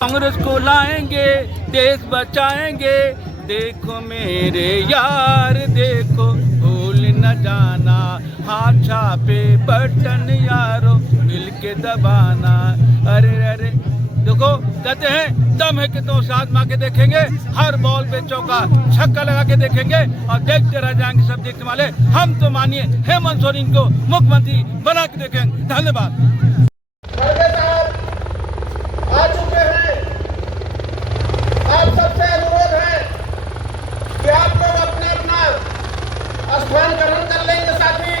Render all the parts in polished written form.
कांग्रेस को लाएंगे, देश बचाएंगे। देखो मेरे यार देखो, भूल न जाना, हाथ छापे बटन यारो, मिल के दबाना। अरे अरे देखो, कहते हैं दम है कि तो साथ मार के देखेंगे, हर बॉल पे चौका छक्का लगा के देखेंगे और देखते रह जाएंगे सब देखने वाले। हम तो मानिए हेमंत सोरेन को मुख्यमंत्री बना के देखेंगे। धन्यवाद। आ चुके हैं, आप सबसे अनुरोध है कि आप लोग अपना अपना स्थान ग्रहण कर लेंगे। साथी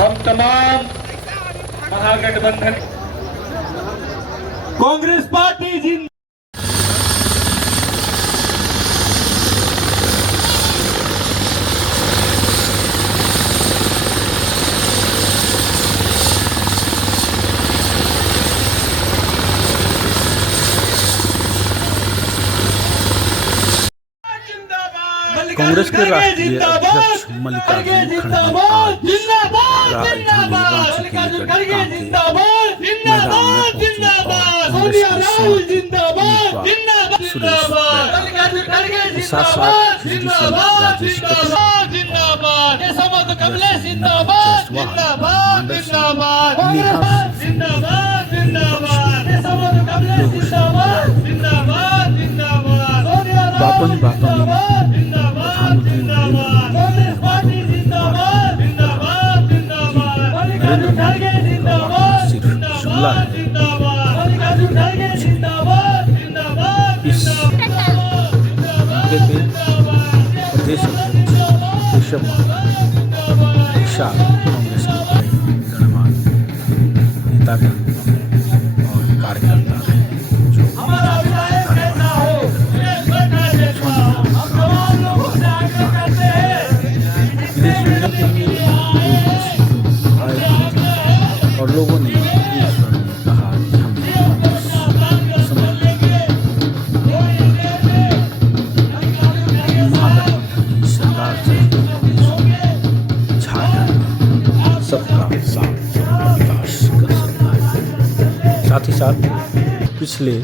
हम तमाम महागठबंधन कांग्रेस पार्टी जिंदाबाद। कांग्रेस के राष्ट्रीय अध्यक्ष मल्लिकार्जुन खड़गे आज राजधानी रांची के निकट मैदान में पहुंचे और कांग्रेस के उम्मीदवार सुरेश बैरा के साथ साथ हिजरी से राजेश बातों में प्रधानमंत्री नरेंद्र मोदी का सिर्फ जुमला है। इस मौके पे प्रदेश अध्यक्ष केशव शाह, कांग्रेस के गणमान्य नेतागण और कार्यकर्ता जो और लोगों ने ईश्वर ने कहा कि हम महागठबंधन की सरकार झारखंड सबका साथ विकास कर सकता है। साथ ही साथ पिछले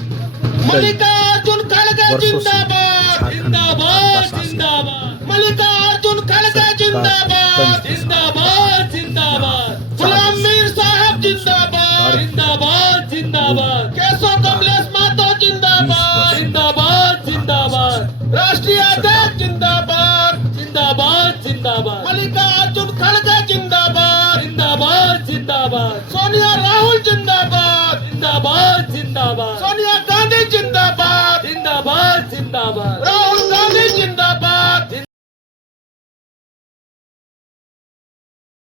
मल्लिकार्जुन खड़गे जिंदाबाद, जिंदाबाद, जिंदाबाद। मल्लिकार्जुन खड़गे जिंदाबाद, जिंदाबाद, जिंदाबाद। गुलाम मीर साहब जिंदाबाद, जिंदाबाद, जिंदाबाद। केशव कमलेश मातो जिंदाबाद, जिंदाबाद, जिंदाबाद। राष्ट्रीय अध्यक्ष जिंदाबाद, जिंदाबाद, जिंदाबाद। मल्लिकार्जुन खड़गे जिंदाबाद, जिंदाबाद, जिंदाबाद। सोनिया राहुल जिंदाबाद, जिंदाबाद, जिंदाबाद। सोनिया गांधी जिंदाबाद, जिंदाबाद, जिंदाबाद। राहुल गांधी जिंदाबाद।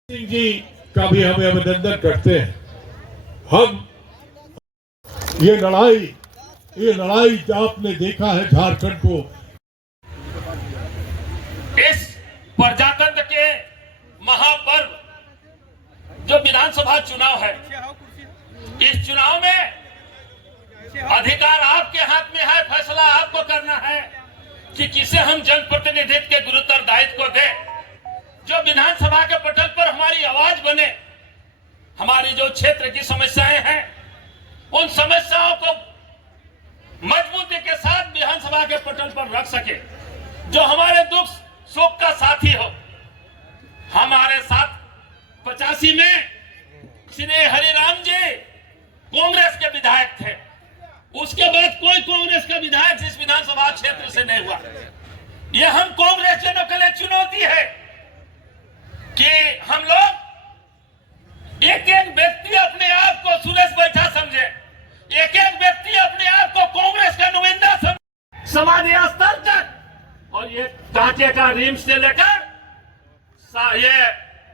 जी का भी हमें अभिनंदन करते हैं। हम ये लड़ाई आपने देखा है झारखंड को। इस प्रजातंत्र के महापर्व जो विधानसभा चुनाव है, इस चुनाव में अधिकार आपके हाथ में है। फैसला आपको करना है कि किसे हम जनप्रतिनिधित्व के गुरुतर दायित्व को दें, जो विधानसभा के पटल पर हमारी आवाज बने, हमारी जो क्षेत्र की समस्याएं हैं उन समस्याओं को मजबूती के साथ विधानसभा के पटल पर रख सके, जो हमारे दुख सुख का साथी हो। हमारे साथ 85 में श्री हरिराम जी कांग्रेस के विधायक थे। उसके बाद कोई कांग्रेस का विधायक इस विधानसभा क्षेत्र से नहीं हुआ। यह हम कांग्रेसियों के लिए चुनौती है कि हम लोग एक एक व्यक्ति अपने आप को सुरेश बैठा समझे, एक एक व्यक्ति अपने आप को कांग्रेस का नुमाइंदा समझे, समाधि स्तर तक। और ये कांटे का रिम्स से लेकर ये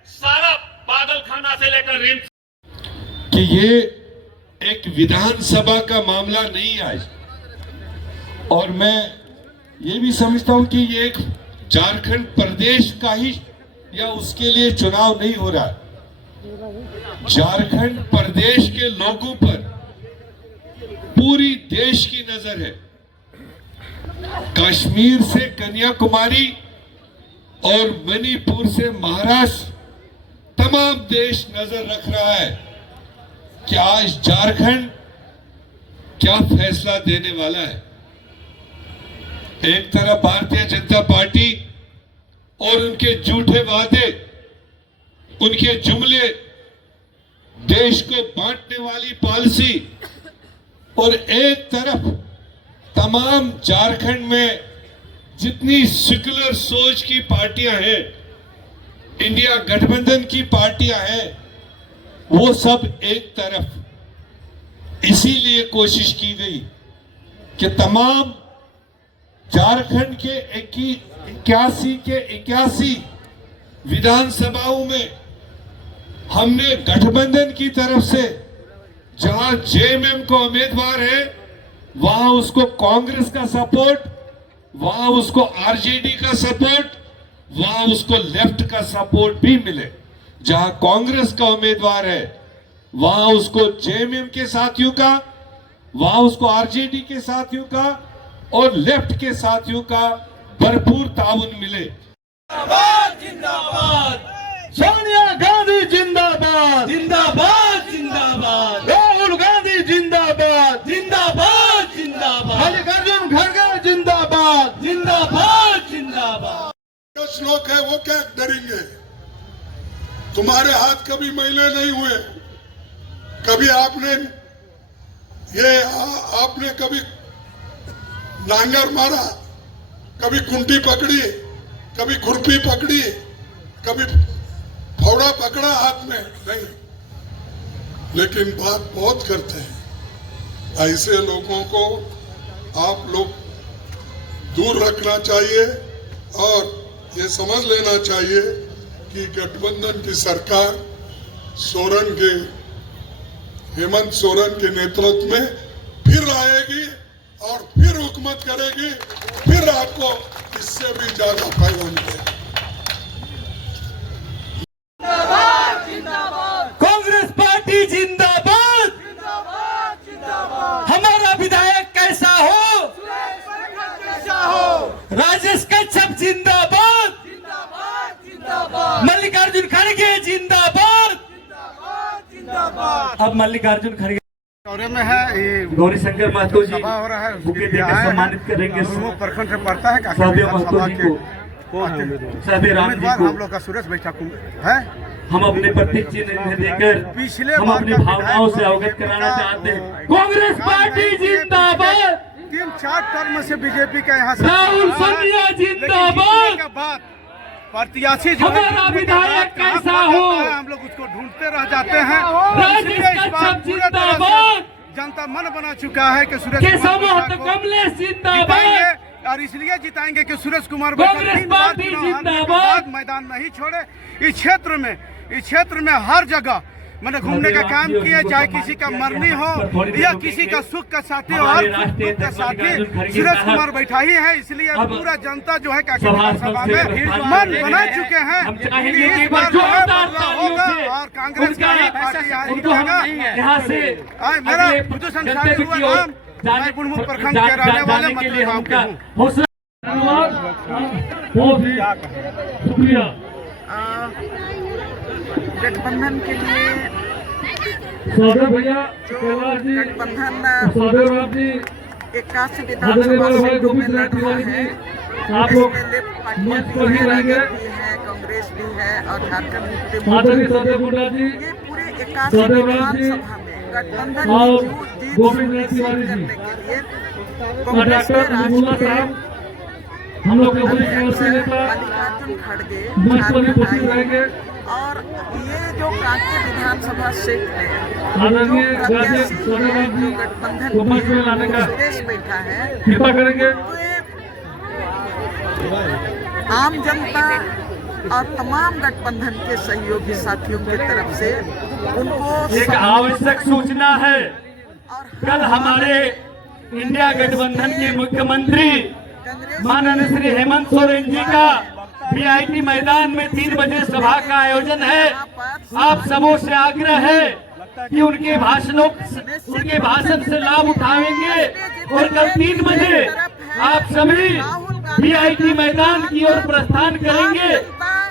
सारा पागलखाना से लेकर रिम्स, कि ये एक विधानसभा का मामला नहीं है और मैं ये भी समझता हूं कि ये एक झारखंड प्रदेश का ही या उसके लिए चुनाव नहीं हो रहा। झारखंड प्रदेश के लोगों पर पूरी देश की नजर है। कश्मीर से कन्याकुमारी और मणिपुर से महाराष्ट्र तमाम देश नजर रख रहा है कि आज झारखंड क्या फैसला देने वाला है। एक तरफ भारतीय जनता पार्टी और उनके झूठे वादे, उनके जुमले, देश को बांटने वाली पॉलिसी, और एक तरफ तमाम झारखंड में जितनी सेक्युलर सोच की पार्टियां हैं, इंडिया गठबंधन की पार्टियां हैं, वो सब एक तरफ। इसीलिए कोशिश की गई कि तमाम झारखंड के 81 के 81 विधानसभाओं में हमने गठबंधन की तरफ से जहां जेएमएम को उम्मीदवार है वहां उसको कांग्रेस का सपोर्ट, वहां उसको आरजेडी का सपोर्ट, वहां उसको लेफ्ट का सपोर्ट भी मिले। जहां कांग्रेस का उम्मीदवार है वहां उसको जेएमएम के साथियों का, वहां उसको आरजेडी के साथियों का और लेफ्ट के साथियों का भरपूर ताउन मिले। सोनिया गांधी जिंदाबाद, जिंदाबाद, जिंदाबाद। राहुल गांधी जिंदाबाद, जिंदाबाद, जिंदाबाद। मल्लिकार्जुन खड़गे जिंदाबाद, जिंदाबाद, जिंदाबाद। जो श्लोक है वो क्या डरेंगे? तुम्हारे हाथ कभी मैले नहीं हुए, कभी आपने कभी नांगर मारा, कभी कुंटी पकड़ी, कभी खुरपी पकड़ी, कभी फावड़ा पकड़ा हाथ में, नहीं। लेकिन बात बहुत करते हैं। ऐसे लोगों को आप लोग दूर रखना चाहिए और ये समझ लेना चाहिए कि गठबंधन की सरकार हेमंत सोरेन के नेतृत्व में फिर आएगी और फिर हुकूमत करेगी, फिर आपको इससे भी ज्यादा फायदा मिलेगा। कांग्रेस पार्टी जिंदाबाद, हमारा विधायक कैसा हो, राजेश कच्छप जिंदाबाद, मल्लिकार्जुन खड़गे जिंदाबाद। अब मल्लिकार्जुन खड़गे दौरे में है, ये गौरी शंकर महतो जी सभा हो रहा है, बुके देकर सम्मानित करेंगे। प्रखंड से पड़ता है साबिया महतो जी को, साबिया राम जी को हम लोग का सुरेश बैठक है। हम अपने प्रतीक चिन्ह देकर हम अपनी भावनाओं से अवगत कराना चाहते हैं। कांग्रेस पार्टी जिंदाबाद, 3-4 टर्म से बीजेपी का यहाँ से राहुल सोनिया जिंदाबाद। प्रत्याशी जो हमारा विधायक कैसा हो, हम लोग उसको ढूंढते रह जाते हैं। राजेश कच्छप जिंदाबाद, जनता मन बना चुका है कि सुरेश केशव कुमार महतो को कमलेश जिंदाबाद, जिताएंगे और इसलिए जिताएंगे कि सुरेश कुमार कांग्रेस पार्टी जिंदाबाद। मैदान नहीं छोड़े। इस क्षेत्र में हर जगह मैंने घूमने का काम किया, चाहे किसी का मरनी हो या किसी का सुख का साथी हो, हर दुख का साथी सुरेश कुमार बैठा ही है। इसलिए पूरा जनता जो है विधानसभा में मन बना चुके हैं। इस बार जो है बदलाव होगा और कांग्रेस का ही पार्टी यहाँ जीतेगा। मेरा प्रदूषण शादी हुआ नाम, मैं बुढ़मुख प्रखंड के रहने वाले मतलब गाँव के हूँ। शुक्रिया। गठबंधन के लिए भैया गठबंधन 81 विधानसभा सीटों में लड़ रहा है। इसमें लेफ्ट पार्टियां भी है, कांग्रेस भी है और झारखंड मुक्ति मोर्चा। ये पूरे 81 विधानसभा में गठबंधन की जीत करने के लिए कांग्रेस के राष्ट्रीय हम लोग मल्लिकार्जुन खड़गे झारखंड आएंगे और ये जो कांके विधानसभा क्षेत्र में जो प्रत्याशी है, जो गठबंधन के सुरेश बैठा है, कृपा करेंगे आम जनता और तमाम गठबंधन के सहयोगी साथियों की तरफ से उनको एक आवश्यक सूचना है। कल हमारे इंडिया गठबंधन के मुख्यमंत्री माननीय श्री हेमंत सोरेन जी का वीआईपी मैदान में 3 बजे सभा का आयोजन है। आप सबों से आग्रह है कि उनके भाषण से लाभ उठाएंगे और कल 3 बजे आप सभी वीआईपी मैदान की ओर प्रस्थान करेंगे।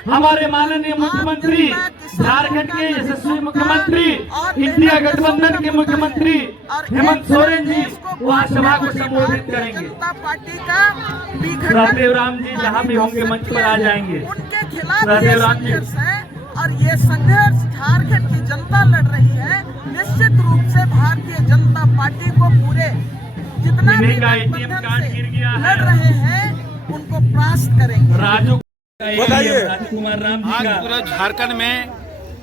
हमारे माननीय मुख्यमंत्री, झारखंड के यशस्वी मुख्यमंत्री, इंडिया गठबंधन के मुख्यमंत्री हेमंत सोरेन जी वहाँ सभा को संबोधित करेंगे। जनता पार्टी का राधेव राम जी जहाँ भी होंगे मंच पर आ जाएंगे। उनके खिलाफ ये संघर्ष है और ये संघर्ष झारखंड की जनता लड़ रही है। निश्चित रूप से भारतीय जनता पार्टी को पूरे जितना भी गठबंधन से लड़ रहे हैं उनको परास्त करेंगे। राजू राजकुमार राम जी आज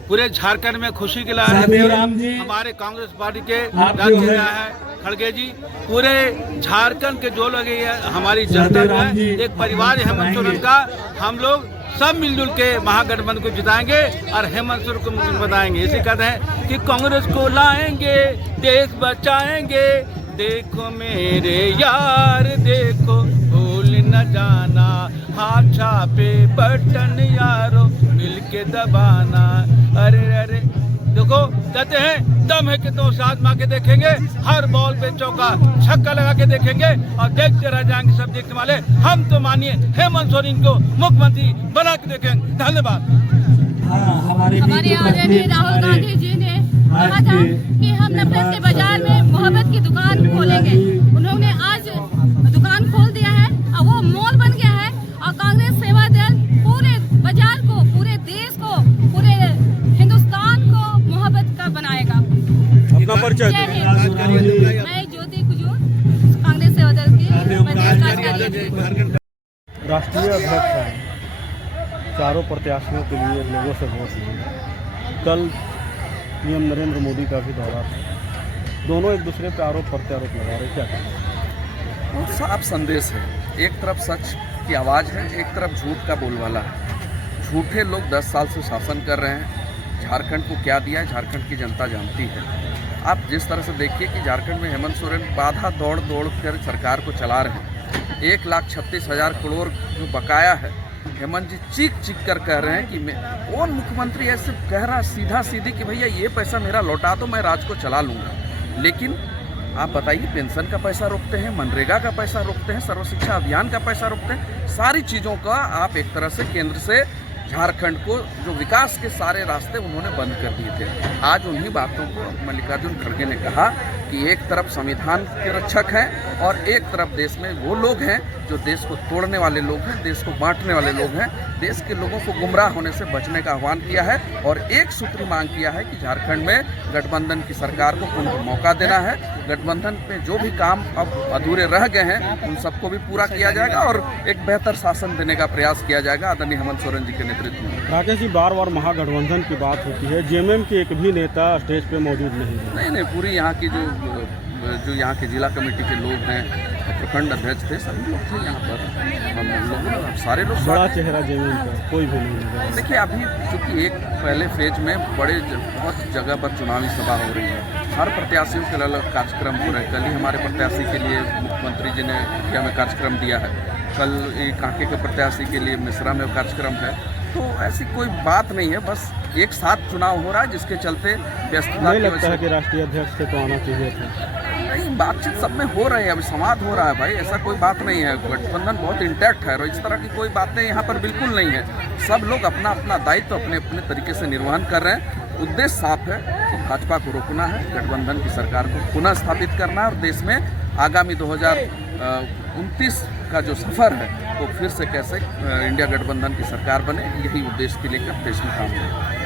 पूरे झारखंड में खुशी की लहर राधेव राम जी हमारे कांग्रेस पार्टी के आप जो राष्ट्रीय है है खड़गे जी, पूरे झारखंड के जो लोग हमारी जनता जो है एक परिवार है हेमंत सोरेन का। हम लोग सब मिलजुल के महागठबंधन को जिताएंगे और हेमंत सोरेन को मुख्यमंत्री बनाएंगे। इसी कहते हैं कि कांग्रेस को लाएंगे, देश बचाएंगे। देखो मेरे यार देखो, भूल न जाना, हाथ छापे बटन यारो, मिल के दबाना। अरे अरे देखो, कहते हैं दम है कि तो साथ माँ के देखेंगे, हर बॉल पे चौका छक्का लगा के देखेंगे और देखते रह जाएंगे सब देखने वाले। हम तो मानिए हेमंत सोरेन को मुख्यमंत्री बना के देखेंगे। धन्यवाद। हमारे आदरणीय राहुल गांधी जी ने कहा था कि हम नफरत के बाजार में मोहब्बत की दुकान खोलेंगे। उन्होंने आज दुकान खोल दिया है और वो मॉल बन गया है। और कांग्रेस सेवा दल पूरे बाजार को, पूरे देश को, पूरे हिंदुस्तान को मोहब्बत का बनाएगा। अपना परिचय मैं ज्योति कुजूर, कांग्रेस सेवा दल की प्रदेश कार्यालय। राष्ट्रीय अध्यक्ष हैं, चारों प्रत्याशियों के लिए लोगों से वोट लिए। कल पीएम नरेंद्र मोदी का भी दौरा था, दोनों एक दूसरे पर आरोप प्रत्यारोप लगा रहे, क्या कहें? वो साफ संदेश है। एक तरफ सच की आवाज़ है, एक तरफ झूठ का बोलबाला है। झूठे लोग 10 साल से शासन कर रहे हैं। झारखंड को क्या दिया है झारखंड की जनता जानती है। आप जिस तरह से देखिए कि झारखंड में हेमंत सोरेन बाधा दौड़ कर सरकार को चला रहे हैं। 1,36,000 करोड़ जो बकाया है, हेमंत जी चीख कर कह रहे हैं कि मैं, कौन मुख्यमंत्री ऐसे कह रहा सीधा सीधी कि भैया ये पैसा मेरा लौटा दो, मैं राज को चला लूँगा। लेकिन आप बताइए, पेंशन का पैसा रोकते हैं, मनरेगा का पैसा रोकते हैं, सर्व शिक्षा अभियान का पैसा रोकते हैं। सारी चीज़ों का आप एक तरह से केंद्र से झारखंड को जो विकास के सारे रास्ते उन्होंने बंद कर दिए थे। आज उन्हीं बातों को मल्लिकार्जुन खड़गे ने कहा कि एक तरफ संविधान के रक्षक हैं और एक तरफ देश में वो लोग हैं जो देश को तोड़ने वाले लोग हैं, देश को बांटने वाले लोग हैं। देश के लोगों को गुमराह होने से बचने का आह्वान किया है और एक सूत्री मांग किया है कि झारखंड में गठबंधन की सरकार को पुनः मौका देना है। गठबंधन पे जो भी काम अब अधूरे रह गए हैं उन सबको भी पूरा किया जाएगा और एक बेहतर शासन देने का प्रयास किया जाएगा आदरणीय हेमंत सोरेन जी के नेतृत्व में। राकेश जी, बार बार महागठबंधन की बात होती है, जेएमएम के एक भी नेता स्टेज पे मौजूद नहीं है। नहीं, पूरी यहाँ की जो यहाँ के जिला कमेटी के लोग हैं, प्रखंड अध्यक्ष थे, सभी लोग थे यहाँ पर। हम लोग सारे लोग, बड़ा चेहरा जेएमएम का कोई भी नहीं। देखिए, अभी चूँकि एक पहले फेज में बहुत जगह पर चुनावी सभा हो रही है, हर प्रत्याशियों के अलग कार्यक्रम हो रहे हैं। कल ही हमारे प्रत्याशी के लिए मुख्यमंत्री जी ने हमें कार्यक्रम दिया है, कल कांके के प्रत्याशी के लिए मिश्रा में कार्यक्रम है। तो ऐसी कोई बात नहीं है, बस एक साथ चुनाव हो रहा है जिसके चलते व्यस्तता नहीं लगता है कि राष्ट्रीय अध्यक्ष से तो आना चाहिए था। नहीं, बातचीत सब में हो रही है, अभी संवाद हो रहा है भाई, ऐसा कोई बात नहीं है। गठबंधन बहुत इंटैक्ट है और इस तरह की कोई बातें यहाँ पर बिल्कुल नहीं है। सब लोग अपना अपना दायित्व अपने अपने तरीके से निर्वहन कर रहे हैं। उद्देश्य साफ है कि भाजपा को रोकना है, गठबंधन की सरकार को पुनः स्थापित करना है और देश में आगामी 2029 का जो सफ़र है वो फिर से कैसे इंडिया गठबंधन की सरकार बने, यही उद्देश्य के लेकर देश में काम करें।